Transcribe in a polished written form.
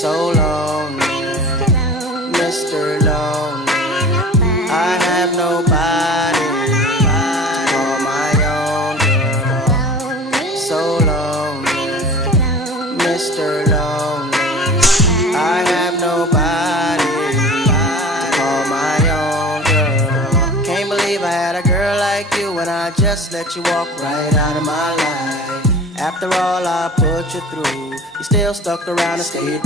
So lonely, Mr. Lonely. I have nobody to call my own girl. So lonely, Mr. Lonely. I have nobody to call my own girl. Can't believe I had a girl like you when I just let you walk right out of my life. After all I put you through, you still stuck around and stayed